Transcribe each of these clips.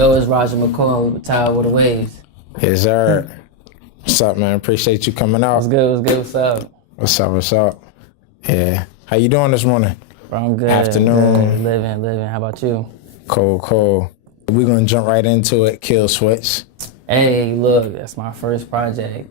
Yo, it's Rajah Micole with Tidewater Waves. Yes, sir. What's up, man? Appreciate you coming out. What's good? What's good? What's up? What's up? What's up? Yeah. How you doing this morning? Bro, I'm good. Afternoon. Good. Living. How about you? Cool. We're gonna jump right into it. Kill Switch. Hey, look, that's my first project.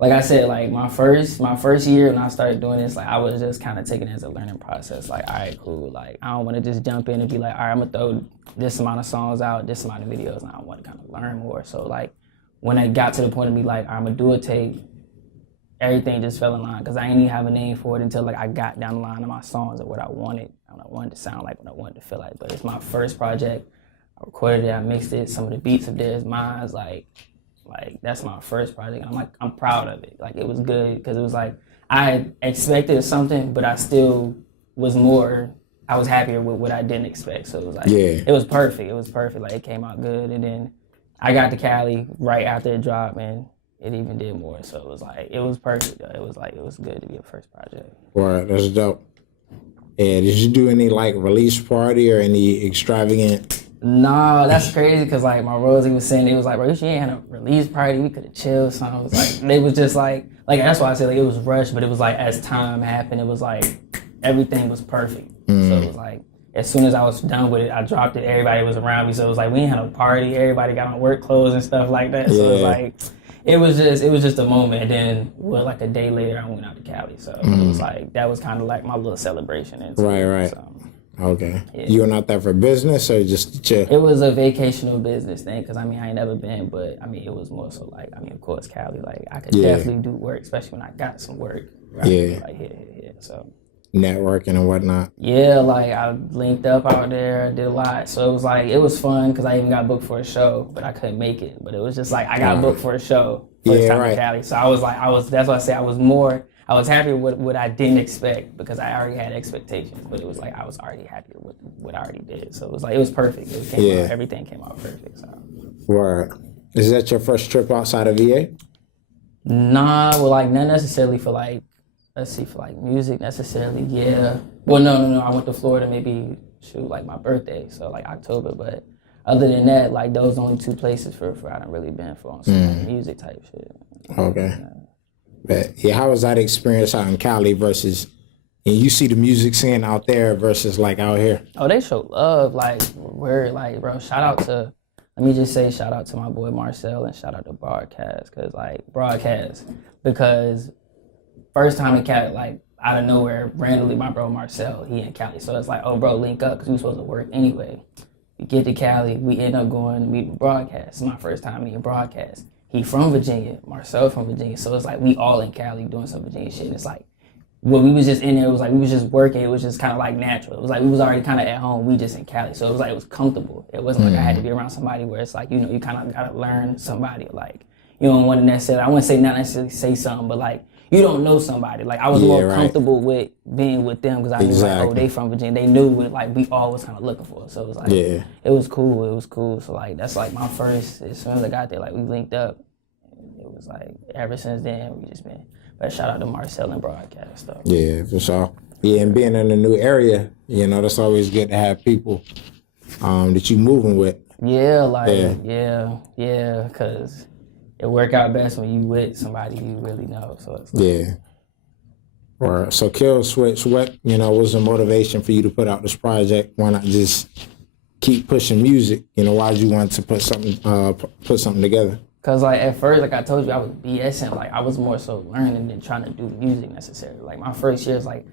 Like I said, like my first year when I started doing this, like I was just kind of taking it as a learning process. Like, all right, cool. Like I don't want to just jump in and be like, all right, I'm gonna throw this amount of songs out, this amount of videos, and I want to kind of learn more. So like when I got to the point of me like, I'm gonna do a tape, everything just fell in line because I didn't even have a name for it until like I got down the line of my songs and what I wanted to sound like, what I wanted to feel like. But it's my first project. I recorded it, I mixed it. Some of the beats of theirs, mine's like that's my first project. And I'm proud of it. Like it was good because it was like I expected something, but I still was more. I was happier with what I didn't expect. So it was like It was perfect. Like it came out good, and then I got to Cali right after it dropped, and it even did more. So it was perfect. Though. It was good to be a first project. Right, that's dope. Yeah, did you do any like release party or any extravagant? No, that's crazy because like my Rosie was saying, it was like, bro, if you ain't had a release party, we could have chilled. So I was like, they was just like that's why I said like it was rushed, but it was like as time happened, it was like everything was perfect. So it was like as soon as I was done with it, I dropped it. Everybody was around me, so it was like we ain't had a party. Everybody got on work clothes and stuff like that. So it was like it was just a moment. And then like a day later, I went out to Cali. So it was like that was kind of like my little celebration. Right. So, okay. Yeah. You went out there for business or just to chill? It was a vacational business thing because I ain't never been, but it was more so like of course Cali, like I could definitely do work, especially when I got some work. Right? Like here. So networking and whatnot. Yeah, like I linked up out there, did a lot. So it was like it was fun because I even got booked for a show, but I couldn't make it. But it was just like I got booked for a show first time in Cali. So that's why I say I was happy with what I didn't expect because I already had expectations, but it was like I was already happy with what I already did. So it was like it was perfect. Everything came out perfect. So. Right. Is that your first trip outside of VA? Nah, well, like not necessarily for like music necessarily. Yeah. Well, no. I went to Florida maybe like my birthday, so like October. But other than that, like those are only two places for I done really been for on some like music type shit. Okay. But how was that experience out in Cali versus, and you see the music scene out there versus like out here? Oh, they show love. Like we're like, bro, shout out to my boy Marcel and shout out to Broadcast because first time in Cali, like out of nowhere, randomly my bro Marcel, he in Cali. So it's like, oh bro, link up because we supposed to work anyway. We get to Cali, we end up going to meet Broadcast. It's my first time meeting Broadcast. He from Virginia, Marcel from Virginia. So it's like we all in Cali doing some Virginia shit. And it's like, when we was just in there, it was like we was just working. It was just kind of like natural. It was like we was already kind of at home. We just in Cali. So it was like it was comfortable. It wasn't like I had to be around somebody where it's like, you kind of got to learn somebody. Like, you don't want to necessarily, I wouldn't say not necessarily say something, but like, you don't know somebody. Like I was more comfortable with being with them because I knew like, oh, they from Virginia. They knew what like we all was kind of looking for. So it was like, it was cool. So like that's like my first. As soon as I got there, like we linked up. It was like ever since then we just been. But shout out to Marcel and Broadcast stuff. Yeah, for sure. Yeah, and being in a new area, that's always good to have people that you moving with. Yeah, because it work out best when you with somebody you really know. So it's like, Right. So Kill Switch, what was the motivation for you to put out this project? Why not just keep pushing music? Why did you want to put something together? Cause like at first, like I told you, I was BSing. Like I was more so learning than trying to do music necessarily. Like my first year is like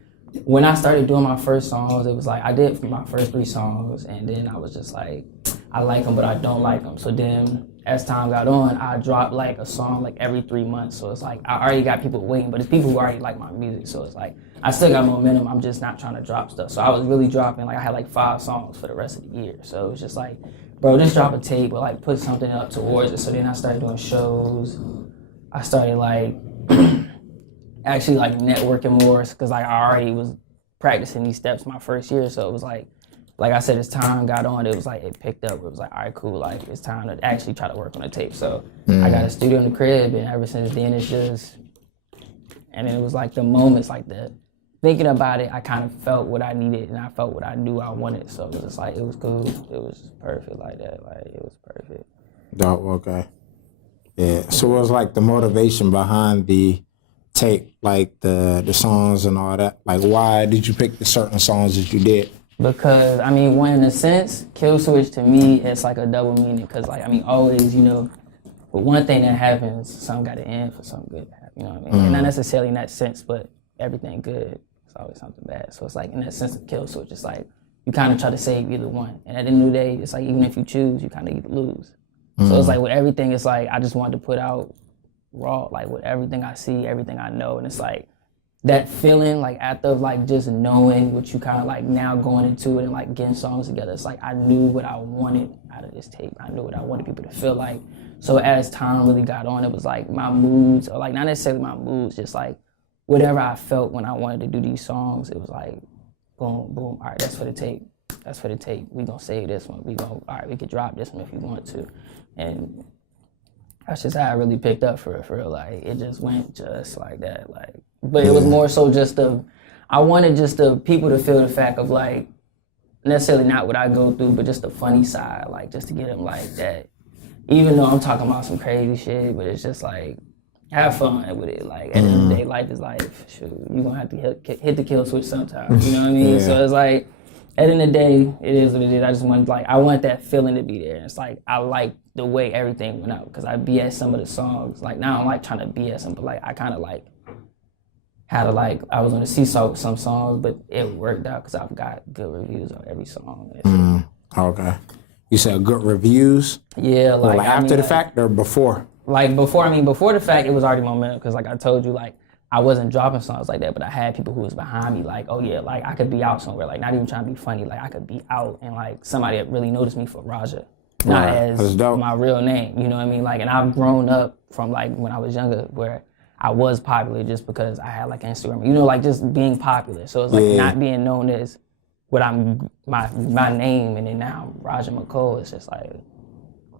when I started doing my first songs, it was like I did my first 3 songs, and then I was just like I like them, but I don't like them. So then as time got on, I dropped like a song like every 3 months. So it's like I already got people waiting, but it's people who already like my music. So it's like I still got momentum. I'm just not trying to drop stuff. So I was really dropping like I had like 5 songs for the rest of the year. So it was just like, bro, just drop a tape or like put something up towards it. So then I started doing shows. I started like actually like networking more because like I already was practicing these steps my first year. So it was like I said, as time got on, it was like it picked up. It was like, all right, cool. Like it's time to actually try to work on the tape. So I got a studio in the crib, and ever since then it's just, and then it was like the moments like the thinking about it, I kind of felt what I needed and I felt what I knew I wanted. So it was just like, it was cool. It was perfect like that. Like, it was perfect. Dope, okay. Yeah, so what was like the motivation behind the tape, like the songs and all that? Like, why did you pick the certain songs that you did? Because, I mean, one, in a sense, Kill Switch to me, it's like a double meaning. Because, like, I mean, always, you know, but one thing that happens, something got to end for something good to happen, you know what I mean? And not necessarily in that sense, but everything good, it's always something bad. So it's like, in that sense of Kill Switch, it's like, you kind of try to save either one. And at the end of the day, it's like, even if you choose, you kind of either lose. So it's like, with everything, it's like, I just wanted to put out raw, like, with everything I see, everything I know. And it's like, that feeling, like, after, like, just knowing what you kind of, like, now going into it and, like, getting songs together, it's like, I knew what I wanted out of this tape. I knew what I wanted people to feel like. So as time really got on, it was like my moods, or like, not necessarily my moods, just like whatever I felt when I wanted to do these songs, it was like, boom, boom, all right, that's for the tape. That's for the tape. We gonna save this one. All right, we could drop this one if you want to. And that's just how I really picked up for real. Like, it just went just like that. Like, but it was more so just I wanted just the people to feel the fact of, like, necessarily not what I go through, but just the funny side, like, just to get them like that. Even though I'm talking about some crazy shit, but it's just like, have fun with it. Like, at the end of the day, life is life. Shoot, you're gonna have to hit the kill switch sometimes, you know what I mean? So it's like, at the end of the day, it is what it is. I just want, like, I want that feeling to be there. It's like, I like the way everything went out, because I BS some of the songs. Like, now I'm like trying to BS them, but like, I kind of like, had to, like, I was on a seesaw with some songs, but it worked out because I've got good reviews on every song. Okay. You said good reviews? Yeah, like, like after the fact or before? Like, before the fact, it was already momentum, because, like I told you, like, I wasn't dropping songs like that, but I had people who was behind me, like, oh yeah, like, I could be out somewhere, like, not even trying to be funny, like, I could be out and, like, somebody that really noticed me for Rajah, not as my real name, you know what I mean? Like, and I've grown up from, like, when I was younger, where I was popular just because I had, like, Instagram, you know, like, just being popular. So it's like not being known as what I'm, my name, and then now I'm Rajah Micole. It's just like,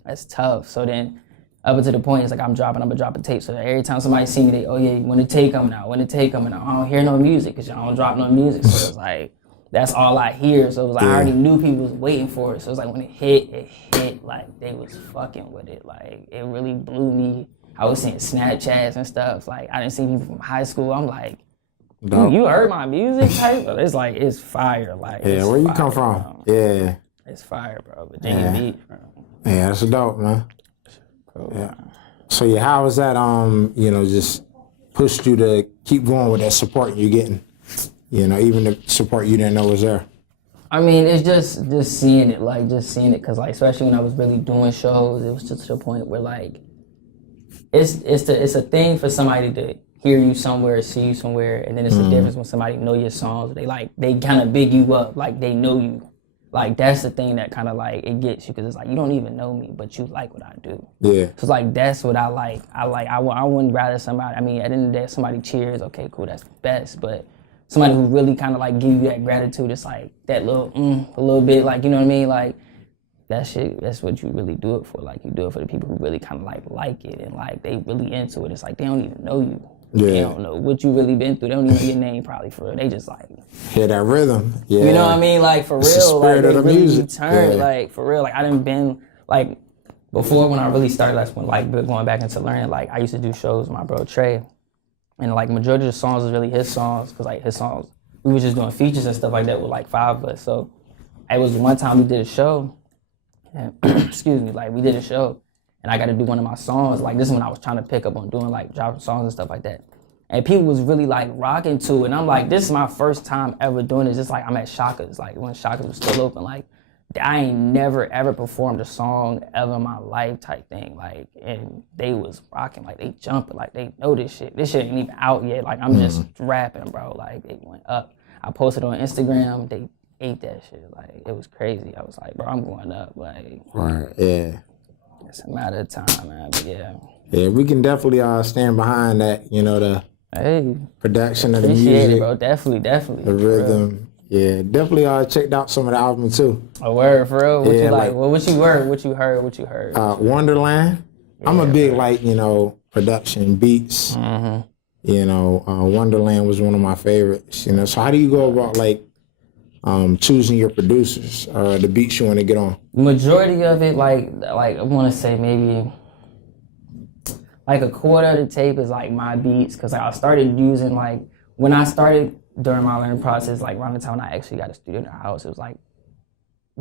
that's tough. So then up until the point, it's like, I'm gonna drop a tape. So every time somebody see me, they, oh yeah, when the tape coming out, I don't hear no music, because y'all don't drop no music. So it's like, that's all I hear. So it was like, I already knew people was waiting for it. So it's like, when it hit, like, they was fucking with it. Like, it really blew me. I was seeing Snapchats and stuff. Like, I didn't see people from high school. I'm like, you heard my music type? It's like, it's fire. Like, where you come from? Bro. Yeah. It's fire, bro. Virginia Beach, bro. Yeah, that's dope, man. Cool. Yeah. So how was that, you know, just pushed you to keep going with that support you're getting? You know, even the support you didn't know was there. I mean, it's just seeing it, like, because, like, especially when I was really doing shows, it was just to the point where, like, it's a thing for somebody to hear you somewhere, see you somewhere, and then it's a difference when somebody know your songs. They kind of big you up, like, they know you. Like, that's the thing that kind of, like, it gets you, because it's like, you don't even know me, but you like what I do. Yeah. So it's like, that's what I like. I wouldn't rather somebody, I mean, at the end of the day, somebody cheers, okay, cool, that's the best, but somebody who really kind of, like, give you that gratitude, it's like, that little, a little bit, like, you know what I mean? Like, that shit, that's what you really do it for. Like, you do it for the people who really kind of, like it, and, like, they really into it. It's like, they don't even know you. Yeah. They don't know what you really been through. They don't even know your name probably for real. They just like hear that rhythm. Yeah. You know what I mean? Like, for it's real. The spirit like, of the really music. Turned, like, for real. Like, I done been, like, before when I really started, that's when, like, going back into learning, like, I used to do shows with my bro Trey. And, like, majority of the songs was really his songs, because, like, his songs, we was just doing features and stuff like that with, like, 5 of us. So it was one time we did a show, and, excuse me, like, we did a show, and I got to do one of my songs. Like, this is when I was trying to pick up on doing, like, dropping songs and stuff like that. And people was really, like, rocking to it. And I'm like, this is my first time ever doing this. Just like, I'm at Shaka's, like, when Shaka's was still open. Like, I ain't never, ever performed a song ever in my life type thing. Like, and they was rocking, like, they jumping, like, they know this shit. This shit ain't even out yet. Like, I'm just rapping, bro. Like, it went up. I posted on Instagram. They ate that shit. Like, it was crazy. I was like, bro, I'm going up. Like, right, yeah. It's a matter of time, man. But yeah. Yeah, we can definitely stand behind that, you know, the production of the music. Appreciate it, bro. Definitely. The rhythm. Yeah, definitely checked out some of the album too. A word, for real? What you like? Well, what you heard? Wonderland. Yeah, I'm a big, like, you know, production, beats. You know, Wonderland was one of my favorites. You know, so how do you go about like choosing your producers or the beats you want to get on? Majority of it, like I want to say maybe like a quarter of the tape is like my beats, because like, I started using like when I started during my learning process, like around the time when I actually got a studio in the house, it was like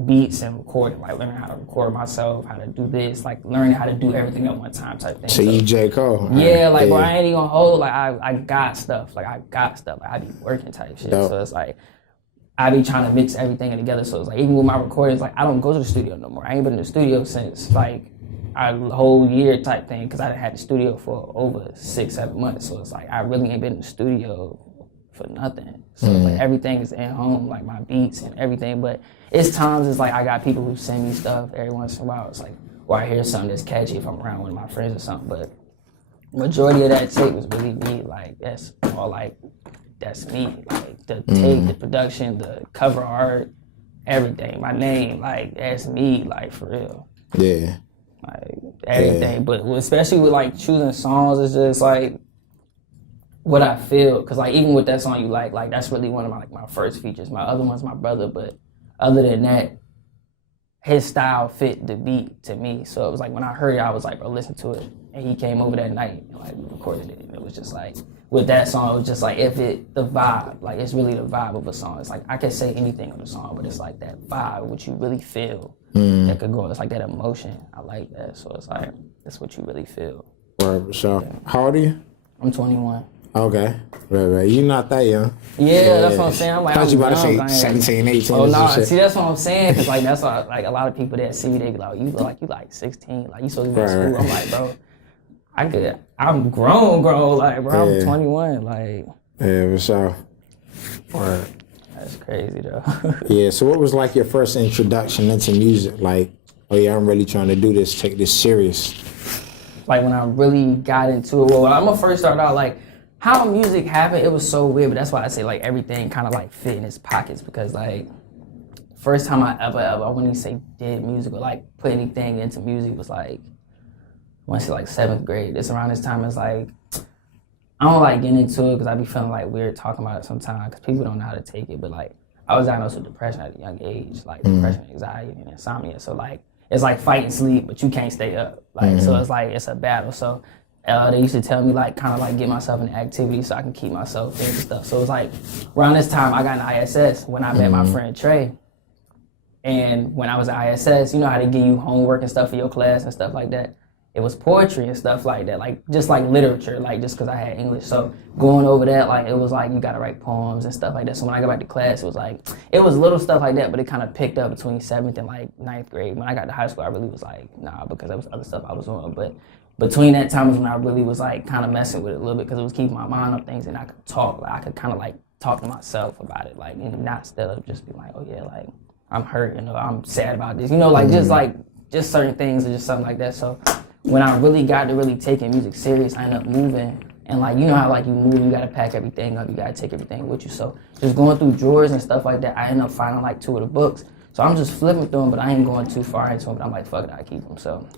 beats and recording, like learning how to record myself, how to do this, like learning how to do everything at one time type thing. So you J. Cole. Yeah, like bro, I ain't even gonna hold, like I got stuff, like I be working type shit. Dope. So it's like I be trying to mix everything together. So it's like even with my recordings, like I don't go to the studio no more. I ain't been in the studio since like a whole year type thing, because I had the studio for over 6-7 months. So it's like I really ain't been in the studio for nothing. So like everything is at home, like my beats and everything. But it's times it's like I got people who send me stuff every once in a while. It's like, or I hear something that's catchy if I'm around one of my friends or something. But majority of that tape was really me. Like that's all like that's me. Like the tape, the production, the cover art, everything. My name, like that's me. Like for real. Yeah. Like everything. Yeah. But especially with like choosing songs, it's just like what I feel, because like even with that song you like that's really one of my like my first features. My other one's my brother, but other than that, his style fit the beat to me. So it was like when I heard it, I was like, bro, listen to it. And he came over that night and like we recorded it. And it was just like with that song, it was just like if it the vibe, like it's really the vibe of a song. It's like I can say anything on the song, but it's like that vibe, what you really feel that could go. It's like that emotion. I like that. So it's like that's what you really feel. Right, so yeah. How old are you? I'm 21. Okay. Right. You're not that young. Yeah, that's what I'm saying. I'm like, I thought you about to say 17, 18. Oh, no. See, that's what I'm saying. Because, like, that's why, like, a lot of people that see me, they be like, you look like you, like, 16. Like, you supposed to be in school. I'm like, bro, I'm grown. Like, bro, I'm 21. Like. Yeah, for sure. Right. That's crazy, though. Yeah, so what was, like, your first introduction into music? Like, oh, yeah, I'm really trying to do this, take this serious. Like, when I really got into it, well, when I'm going to first start out, like, how music happened, it was so weird, but that's why I say like everything kind of like fit in its pockets, because like first time I ever, I wouldn't even say did music or like put anything into music was like, I want to say like 7th grade. It's around this time, it's like, I don't like getting into it because I be feeling like weird talking about it sometimes because people don't know how to take it, but like I was diagnosed with depression at a young age, like depression, anxiety, and insomnia. So like, it's like fighting sleep, but you can't stay up. Like, so it's like, it's a battle. So they used to tell me like kind of like get myself in activity so I can keep myself fit and stuff. So it was like around this time I got an ISS when I met my friend Trey. And when I was at ISS, you know how they give you homework and stuff for your class and stuff like that. It was poetry and stuff like that, like just like literature, like just because I had English. So going over that, like it was like you gotta write poems and stuff like that. So when I got back to class, it was little stuff like that, but it kind of picked up between 7th and like 9th grade. When I got to high school, I really was like, nah, because there was other stuff I was doing. But between that time was when I really was like kind of messing with it a little bit, because it was keeping my mind on things and I could talk. Like I could kind of like talk to myself about it, like and not instead of just be like, oh yeah, like I'm hurt, you know, I'm sad about this, you know, like just certain things or just something like that. So when I really got to really taking music serious, I ended up moving. And like, you know how like you move, you gotta pack everything up, you gotta take everything with you. So just going through drawers and stuff like that, I ended up finding like 2 of the books. So I'm just flipping through them, but I ain't going too far into them. But I'm like, fuck it, I keep them. So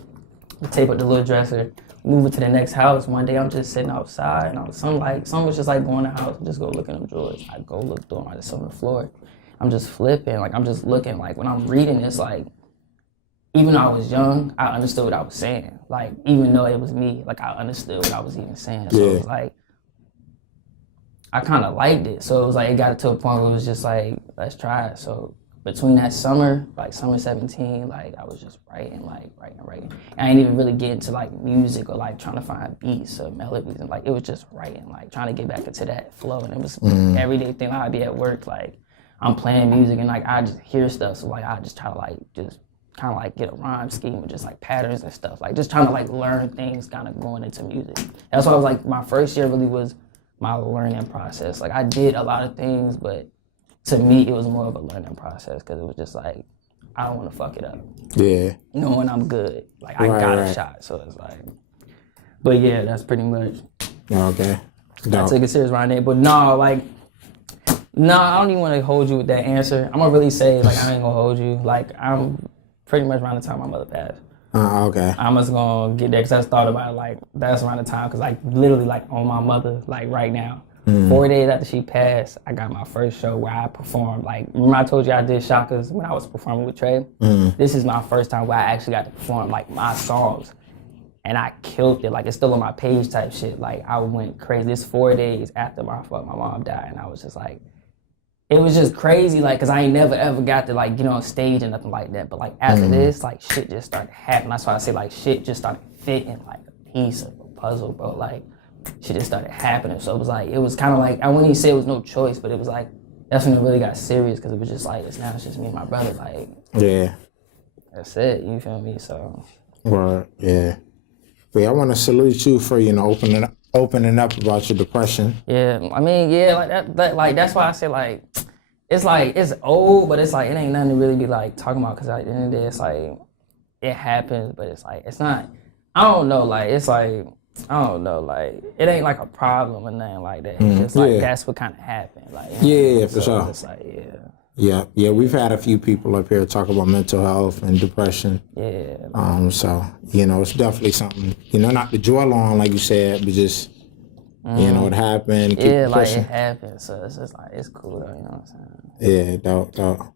I tape up the little dresser, moving to the next house. One day I'm just sitting outside, and someone was just like going in the house and just go look in them drawers. I go look through them, I just sit on the floor. I'm just flipping, like I'm just looking, like when I'm reading this, like even though I was young, I understood what I was saying. Like, even though it was me, like, I understood what I was even saying. So it was like, I kind of liked it. So it was like, it got to a point where it was just like, let's try it. So between that summer, like summer 17, like, I was just writing. And I didn't even really get into like music or like trying to find beats or melodies. And like, it was just writing, like trying to get back into that flow. And it was everyday thing. I'd be at work, like, I'm playing music and like, I just hear stuff. So like, I just try to like, just kind of like get a rhyme scheme with just like patterns and stuff, like just trying to like learn things kind of going into music. That's why I was like, my first year really was my learning process. Like I did a lot of things, but to me it was more of a learning process because it was just like, I don't want to fuck it up. Yeah. Knowing I'm good. Like I got a shot, so it's like, but yeah, that's pretty much. Okay. I took it serious around there, but I don't even want to hold you with that answer. I'm gonna really say like, I ain't gonna hold you. Like I'm pretty much around the time my mother passed. Okay. I was gonna get there because I just thought about it, like that's around the time because like literally like on my mother like right now. 4 days after she passed, I got my first show where I performed. Like, remember I told you I did Shakas when I was performing with Trey? This is my first time where I actually got to perform like my songs. And I killed it. Like, it's still on my page type shit. Like, I went crazy. This 4 days after my mom died. And I was just like, it was just crazy. Like, cause I ain't never ever got to like get on stage and nothing like that. But like after this, like shit just started happening. That's why I say like shit just started fitting like a piece of a puzzle, bro. Like, shit just started happening. So it was kind of like, I wouldn't even say it was no choice, but it was like, that's when it really got serious because it was just like, it's just me and my brother. Like, yeah, that's it. You feel me? So, well, yeah. But yeah, I want to salute you for, opening up about your depression. Yeah, I mean, yeah, like that's why I say like, it's old, but it's like, it ain't nothing to really be like talking about because at the end of the day, it's like, it happens, but it's like, it's not, I don't know, like, it's like, I don't know, like, it ain't like a problem or nothing like that. It's just like, that's what kind of happened. Like, yeah, for sure. It's like, Yeah, we've had a few people up here talk about mental health and depression. Yeah. So, it's definitely something, not to dwell on, like you said, but just, it happened. Yeah, like, it happened. So it's just like, it's cool though, you know what I'm saying? Yeah, dope.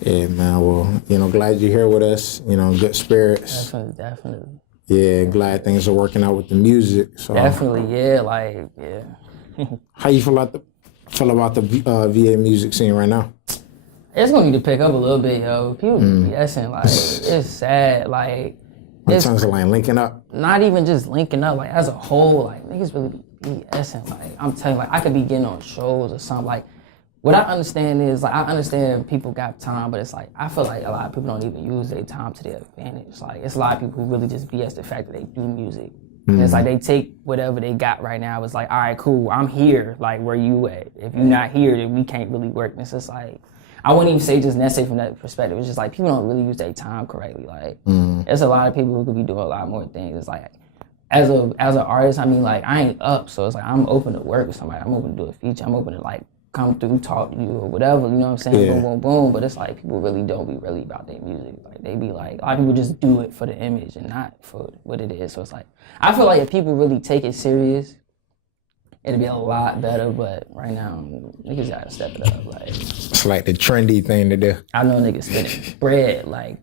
Yeah, man, well, glad you're here with us, good spirits. Definitely. Yeah, glad things are working out with the music. So. Definitely, yeah, like, yeah. How you feel about the VA music scene right now? It's gonna need to pick up a little bit, yo. People be BSing, like, it's sad, like. In terms of like linking up? Not even just linking up, like as a whole, like niggas really be BSing. Like, I'm telling you, like I could be getting on shows or something. Like, what I understand is, like, I understand people got time, but it's like, I feel like a lot of people don't even use their time to their advantage. Like, it's a lot of people who really just BS the fact that they do music. And it's like they take whatever they got right now. It's like, all right, cool, I'm here. Like, where you at? If you're not here, then we can't really work. And it's just like, I wouldn't even say just necessarily from that perspective. It's just like people don't really use their time correctly. Like, there's a lot of people who could be doing a lot more things. It's like, as an artist, I mean, like, I ain't up, so it's like I'm open to work with somebody. I'm open to do a feature. I'm open to like come through, talk to you or whatever. You know what I'm saying? Yeah. Boom, boom, boom. But it's like people really don't be really about their music. Like, they be like, a lot of people just do it for the image and not for what it is. So it's like, I feel like if people really take it serious, it'd be a lot better, but right now, niggas gotta step it up. Like, it's like the trendy thing to do. I know niggas spending bread, like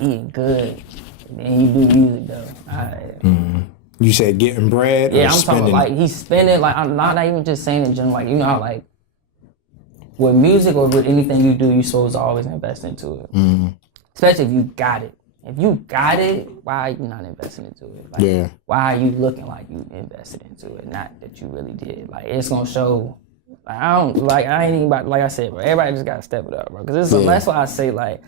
eating good. And then you do music though. You said getting bread yeah, or I'm spending? talking like he's spending, like I'm not even just saying in general, like, you know how like with music or with anything you do, you're supposed to always invest into it. Especially if you got it. If you got it, why are you not investing into it? Like, why are you looking like you invested into it, not that you really did? Like, it's gonna show. Like, I ain't even about, like I said, bro. Everybody just gotta step it up, bro. Cause that's why I say, like,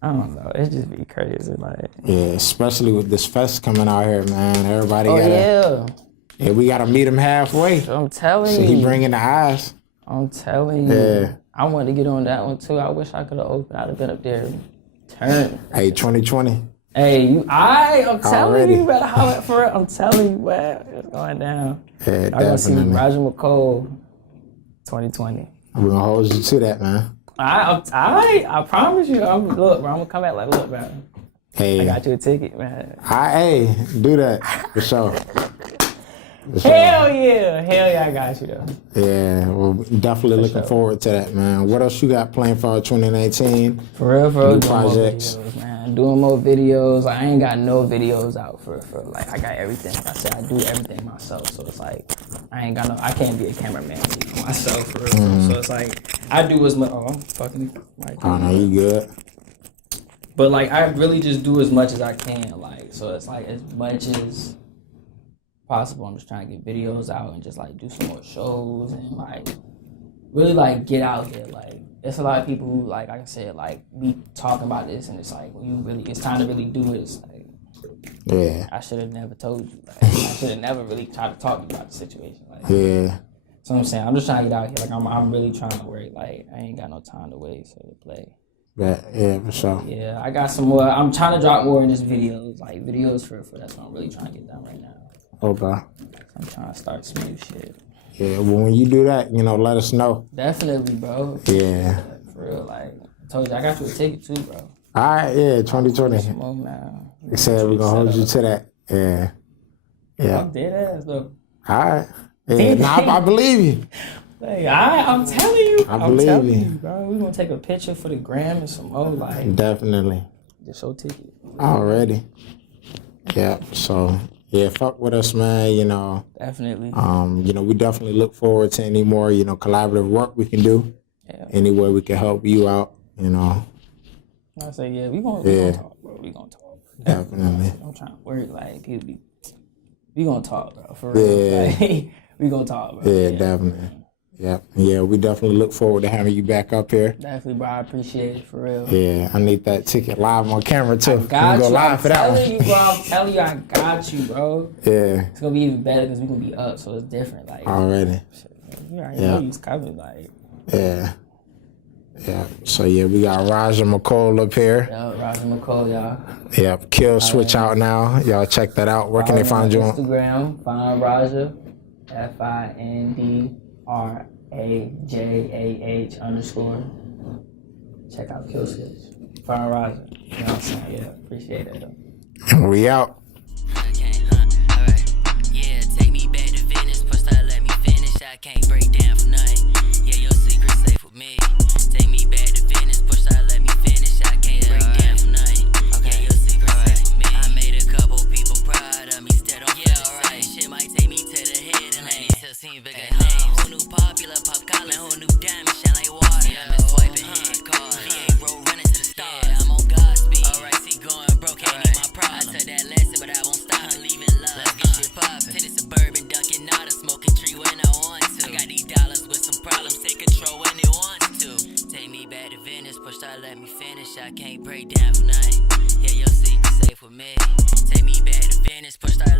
I don't know. It just be crazy, like. Yeah, especially with this fest coming out here, man. Everybody Yeah, we gotta meet him halfway. I'm telling you. So he bringing the eyes. I'm telling you. Yeah. I wanted to get on that one too. I wish I could have opened. I'd have been up there. Turn. Hey, 2020. Hey, I'm telling you, you better holler for it. I'm telling you, man, it's going down. Yeah, I'm gonna see Rajah Micole 2020. We're gonna hold you to that, man. I promise you. Look, bro, I'm gonna come back like, look, man. Hey, I got you a ticket, man. Hey, do that for sure. Hell yeah, I got you though. Yeah, well, definitely looking forward to that, man. What else you got planned for 2019? For real, new projects, videos, man. Doing more videos. Like, I ain't got no videos out for like, I got everything. Like I said, I do everything myself, so it's like I can't be a cameraman myself for real. So it's like I do as much. Oh, I'm fucking. Oh no, you good. But like, I really just do as much as I can. Like, so it's like as much as possible, I'm just trying to get videos out and just like do some more shows and like really like get out there. Like, there's a lot of people who, like I said, like be talking about this, and it's like when it's time to really do it, it's like, yeah, I should have never told you. Like, I should have never really tried to talk to you about the situation. Like, yeah. So I'm saying, I'm just trying to get out here. Like, I'm really trying to work. Like, I ain't got no time to waste or to play. Yeah, for sure. Yeah, I got some more. I'm trying to drop more in just videos, like videos for that's what I'm really trying to get done right now. Okay. I'm trying to start some new shit. Yeah, well, when you do that, let us know. Definitely, bro. Yeah. For real, like I told you, I got you a ticket too, bro. All right, yeah, 2020. Some more now. They said we're gonna hold you to that. Yeah. Yeah. I'm dead ass though. All right. Yeah, nah, I believe you. Like, I'm telling you. I believe you, bro. We gonna take a picture for the gram and some more, like. Definitely. Just show ticket. Already. Yeah. So yeah, fuck with us, man. You know. Definitely. You know, we definitely look forward to any more, you know, collaborative work we can do. Yeah. Any way we can help you out, you know. I say, yeah, we gonna talk, bro. We gonna talk. Definitely. I'm trying to work like people be. We gonna talk, bro. For real. Yeah. Like, we gonna talk, bro. Yeah, definitely. Yeah, yeah, we definitely look forward to having you back up here. Definitely, bro. I appreciate it, for real. Yeah, I need that ticket live on camera, too. I got you. Live for that one. I'm telling you, I got you, bro. Yeah. It's gonna be even better because we gonna be up, so it's different. Like already. You already know he's coming, like. Yeah. Yeah. So yeah, we got Rajah Micole up here. Yeah, Rajah Micole, y'all. Yep. Kill Switch out now. Y'all check that out. Where can they find you on? Instagram. Find Rajah. FINDRAJAH_. Check out Kill Switch. Find Rajah. You know what I'm saying? Yeah, appreciate it. We out. I can't break down for nothing. Yeah, your secret safe with me. Take me back to Venice, push start, let me finish. I can't break down for nothing. Yeah, your secret safe with me. I made a couple people proud of me, still don't feel the same. Shit might take me to the head and I still seem bigger names. Who new popular, pop collar, who new diamond shine like water. I'm just swiping hand cards. V8 roll running to the stars. Yeah, I'm on God's speed. Alright, see going broke, ain't need my problem. I took that lesson, but I won't stop. I'm leaving love. Let's get shit poppin'. To the suburban Dunkin' Nada, smoking tree when I want. I got these dollars with some problems, take control when it wants to. Take me back to Venice, push start, let me finish. I can't break down for nothing. Yeah, your secret safe with me. Take me back to Venice, push start.